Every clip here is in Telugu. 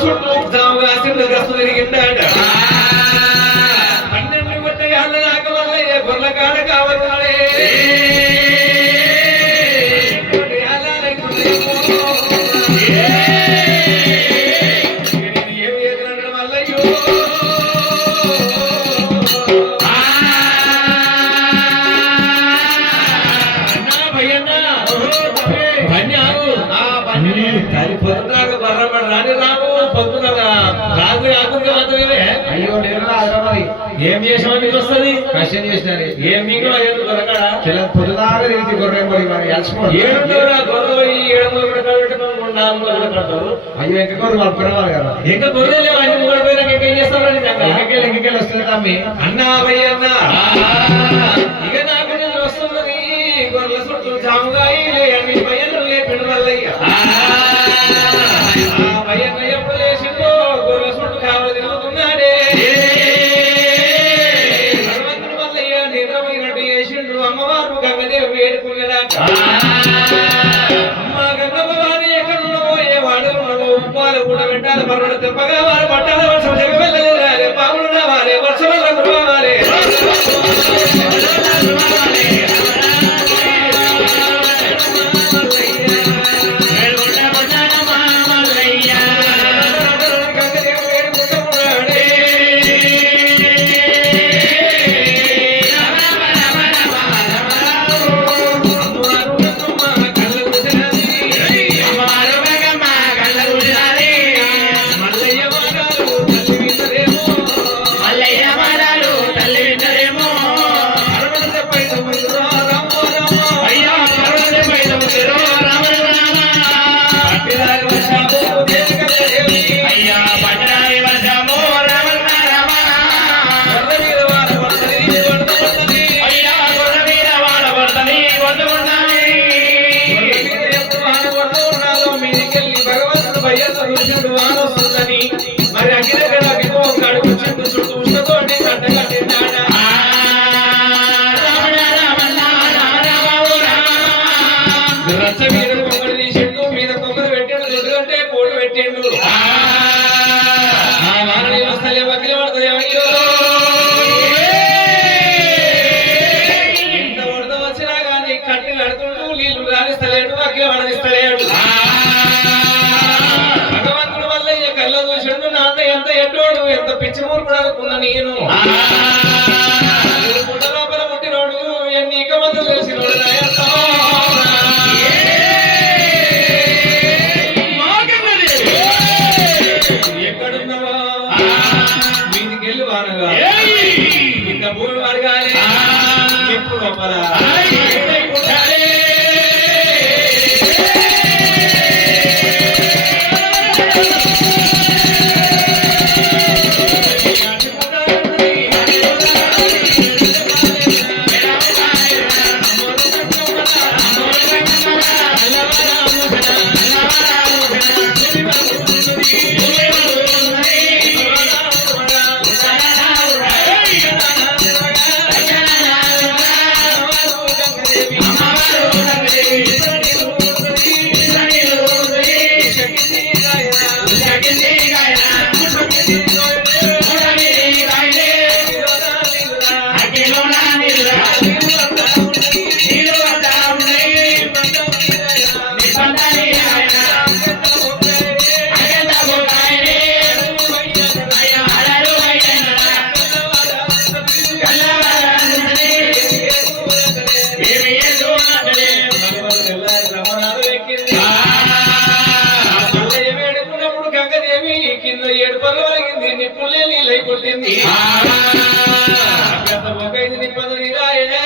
చుట్టూ సావుగాసిండు గస్తు తిరిగిండాట 12 గొట్టయాళ్ళ దాకా మల్లయ్య గొర్రెల కాడ కావాలే పొద్దునాక బర్రబడి రాని రాము పొద్దున రాజు రాకుండా మాత్రమే అయ్యో నేను ఏం చేసామని మీకు వస్తుంది కష్టం చేసినారు ఏం మీకు పొద్దుదాకా తిరిగి గొర్రె అయ్యో ఇంకా గొర్రె వాళ్ళు పిలవాలి కదా ఇంకా గొర్రెలు అన్ని కూడా పోయినాక ఏం చేస్తామని ఇంకెళ్ళి వస్తుంది తమ్మి అన్నా భయ్య అన్నా ఇక నాకు నేను వస్తున్నది గొర్రెల చుట్టూ జాముగా అన్ని భయ్యలు లేపిన వల్లయ్య భయ్యన్న ఎప్పుడు లేచిందో గొర్రెల చుట్టూ కావాలి తిరుగుతున్నాడే భగవంతుడు వల్లయ్య నిద్రపోయినట్టు చేసిండు అమ్మవారు గంగదేవి వేడుకున్నాడట అమ్మ గంగమ్మవారి ఎక్కడున్నవో ఏ వాడు ఉన్నవో ఉప్పాలు కూడా వెంటాలు పర్వడు తెప్పగా వారు పట్టాల వర్షం జగ వెళ్ళలేరాలే పాములు రావాలి వర్షం వల్ల కురవాలి మరి అఖిల కాడుకు చుట్టూ చుట్టూ ఉష్ణతోటి కట్ట కట్టినాడా రచ్చ మీద కొమ్మలు తీసిండు మీద కొమ్మలు పెట్టిండు ఎదురంటే పోటు పెట్టిండు ఆ వానని వస్తలే బకిలి పడతాయి ఎంత వడద వచ్చినా గానీ కట్టి కడుతుంటూ నీళ్లు రానిస్తలేడు అఖిల వడనిస్తలేడు కళ్ళ చూసిండు నాన్న ఎంత ఎడ్డోడు ఎంత పిచ్చి మూర్ఖుడు అనుకున్నా నేను పుట్ట లోపల పుట్టినోడు ఎన్ని ఇక మందులు తెలిసినోడు ఎక్కడున్నావా మీదికి వెళ్ళి వానగా ఇంత భూమి అడగాలి ఎప్పుడు లోపల కింద 7 పర్లు వలిగింది నిప్పులే నీళ్ళై కొట్టింది నిప్పదు నీరాయనే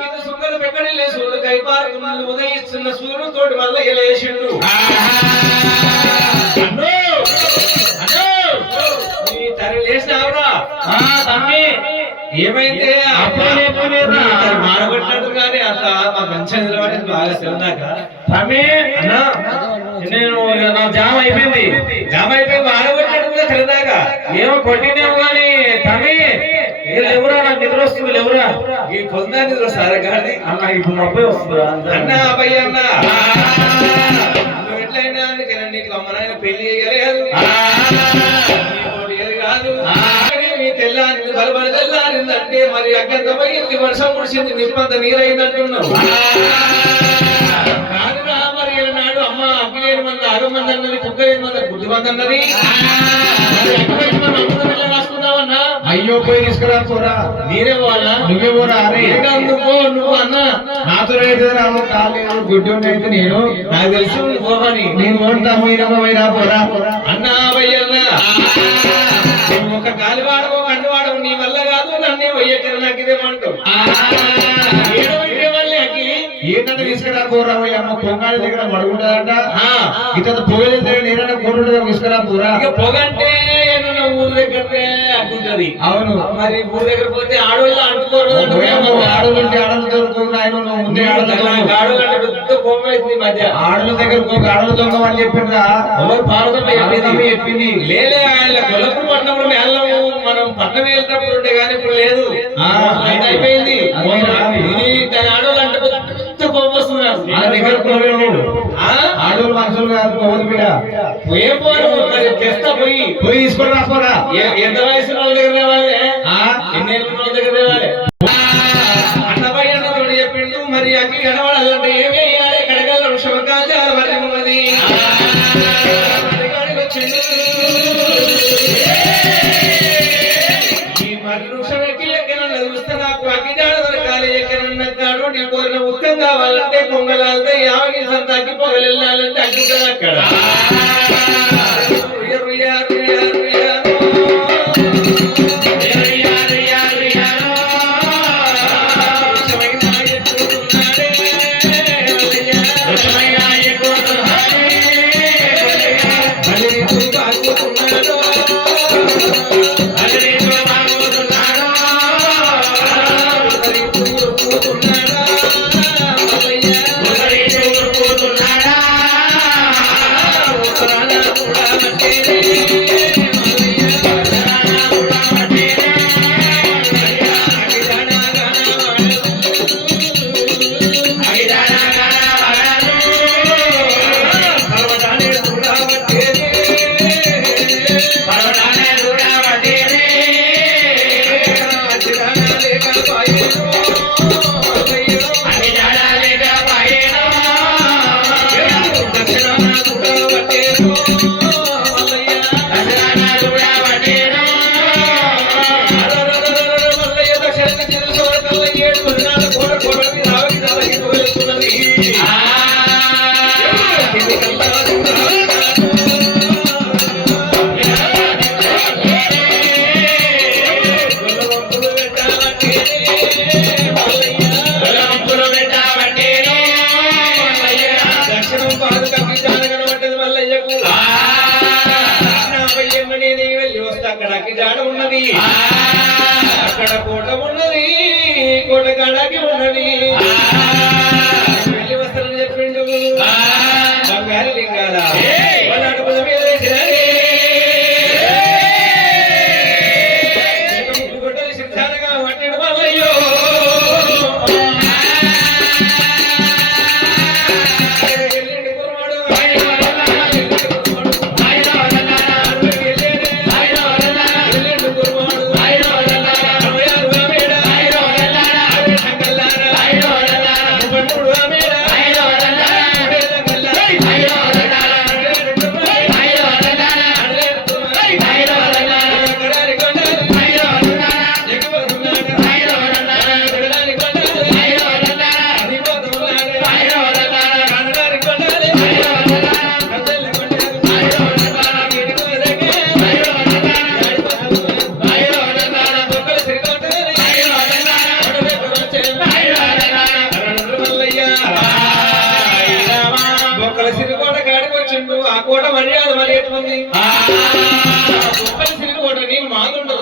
కింద సుంగలు పెట్టడిలే సూర్యుడు కైపారు ఉదయిస్తున్న సూర్యుడితోటి మళ్ళీ లేచిండు తల్లి లేచినావురా ఏమైతే మాడబట్టినట్టు కానీ అట్లా మా మంచిగా నిలబడింది బాగా తెలియదాక నేను నా జామ అయిపోయింది మాడబట్టినట్టు తెలియదాక ఏమో కొట్టినేమో కానీ తమ్మి ఎవరా నాకు నిద్ర వస్తుంది ఎవరా ఈ పొందాన్ని సారా గాని అన్న ఇప్పుడు మా అబ్బాయి వస్తుందా అన్న అబ్బాయి అన్న నువ్వు ఎట్లయినా నీకు అమ్మనాయన పెళ్లి చేయలేదు కాదు మీ తెల్లారింది బలబల తెల్లారిందంటే మరి అగ్గంత పోయింది వర్షం కురిసింది నిప్పంత నీరైందంటున్నావు కాదురా మరి నాడు అమ్మ అగ్గిలేని మంది 6 మంది అన్నది కుక్కలేని మంది బుద్ధి మంది అన్నది రాసుకుందామన్నా అయ్యో పోయి తీసుకురా పోరా నేనే పోవాలా నువ్వే పోరా అరే నువ్వు అన్న నాతో అయితే రాము కాలేదు గుడ్డు అయితే నేను నాకు తెలుసు నువ్వు పోవని నేను ఓడతా పోయినా పోయిరా పోరా అన్నా భయ్యన్న నువ్వు ఒక కాలి వాడవు కన్ను వాడవు నీ వల్ల కాదు నన్నే వయ్యట్టు నాకు ఇదేమంటావు ఏంటంటే తీసుకురా పోరా పోయి అమ్మ పొంగాలి దగ్గర మడుగుంటదంట ఇతను పొగలి దగ్గర నేనైనా కోరుంటుందా తీసుకురా పోరా ఇక పొగంటే ఏమన్నా ఊరు దగ్గరే అడ్డుంటది అవును మరి ఊరు దగ్గర పోతే ఆడవాళ్ళు అడ్డుకోరు ఆడలుంటే ఆడలతో ముందే ఆడల దగ్గర ఆడల దొంగ అని చెప్పిండ్రా ఎవరు పార్వతమ్మ చెప్పింది లేలే ఆయన కొలపూరు పట్టణంలో మేళము మనం పట్టణం వెళ్ళినప్పుడు ఉంటే కానీ ఇప్పుడు లేదు అయిపోయింది ఆడవాళ్ళు అంటే కోపం వస్తున్నారు ఆడవాళ్ళు మనుషులు కాదు కోవలు బిడ్డ ఏం పోరు మరి తెస్తా పోయి తీసుకొని రాపోరా ఎంత వయసు వాళ్ళ దగ్గర తేవాలి ఎన్ని వాళ్ళ దగ్గర తేవాలి అన్నపయ్య అన్నతోడు చెప్పిండు మరి అగ్గి కనబడాలంటే ఏమి వేయాలి కడగల వృషభకాచాల మరి ఉన్నది ఈ మరి వృషభకి ఎక్కడన్నా చూస్తే నాకు అగ్గి జాడ దొరకాలి ఎక్కడన్నాడు నీ కోరిన ఉత్తం కావాలంటే పొంగలాలంటే యావగి సంతాకి పొగలెళ్ళాలంటే అగ్గుంటుంది అక్కడ అక్కడ కోట ఉన్నది కోట కాడకి ఉన్నది వెళ్ళి వస్తారని చెప్పిండు బంగారు లింగాల గుడ్డలు సిద్ధాలుగా పట్టిన వాళ్ళయ్యో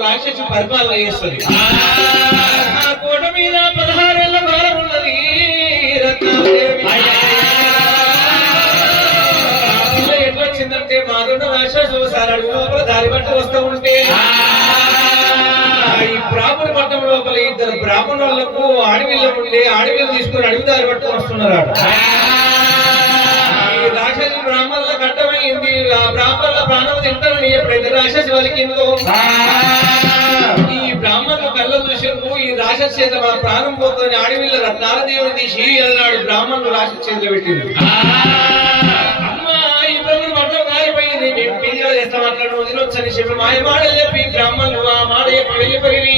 రాక్షసి పరిపాలన చేస్తుంది ఆ కోట మీద 16 ఏళ్ల కాలం ఉన్నది ఎట్లా వచ్చిందంటే మాదుండ రాక్షసు సార్ అడుగు లోపల దారి బట్టి వస్తూ ఉంటే ఈ బ్రాహ్మణ పట్టణం లోపల ఇద్దరు బ్రాహ్మణులకు అడవిలో ఉండి అడవిలో తీసుకుని అడవి దారి పట్టుకొని వస్తున్నారు. ఈ రాక్షసి బ్రాహ్మణులకు అడ్డమైంది. ఆ బ్రాహ్మణుల ప్రాణం తింటారని ఎప్పుడైతే రాక్షసి వలికిందో ఈ బ్రాహ్మణుల కళ్ళ చూసినప్పుడు ఈ రాక్షసి చేత మన ప్రాణం పోతుందని అడవిలో రత్నాలదేవుని తీసి అన్నాడు. బ్రాహ్మణులు రాక్షసి చేతిలో పెట్టింది. అమ్మా ఈ బ్రహ్మణ పట్టణం కాలిపోయింది, మేము పిండిగా చేస్తా మాట్లాడడం వదిలొచ్చని చెప్పి మాయమాడలు చెప్పి బ్రాహ్మణులు ఆ మాట చెప్పి వెళ్ళిపోయి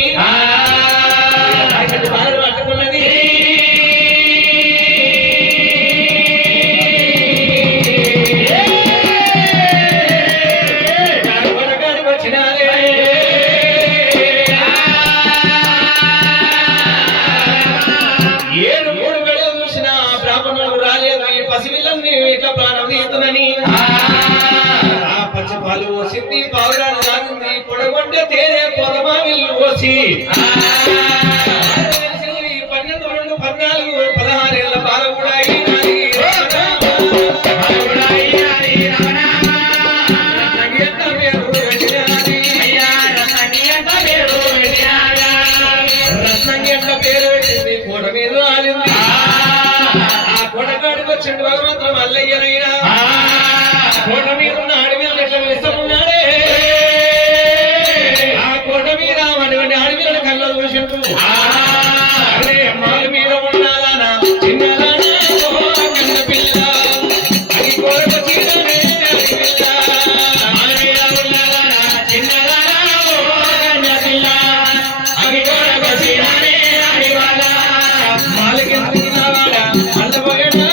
బాధలు పట్టుకున్నది. ప్రాణం తీస్తుందని ఆ పచ్చపాలు పోసింది, పావురాలు తాగింది, పొడగొండ తేనె పొదమా విల్లు పోసి 12, 2, 14, 16 ఏళ్ళ బాల కూడా అయినది. రత్నంగెంట పేరు పెట్టింది, కోట మీద ఆడింది. వచ్చిండు భగవంతుడు మల్లయ్యనైనా కోట మీద ఉన్న అడవిలో ఎట్లా వేస్తున్నాడే. ఆ కోట మీద అటువంటి అడవిలో కళ్ళ చూసిండు. అదే మాల మీద ఉన్నాదానా చిన్నదానా కన్న పిల్ల అది కోరకు చీరనే అది పిల్ల చిన్నదానా కన్న పిల్ల అది కోరకు చీరనే అది వాళ్ళ మాలకి అల్లబోయడా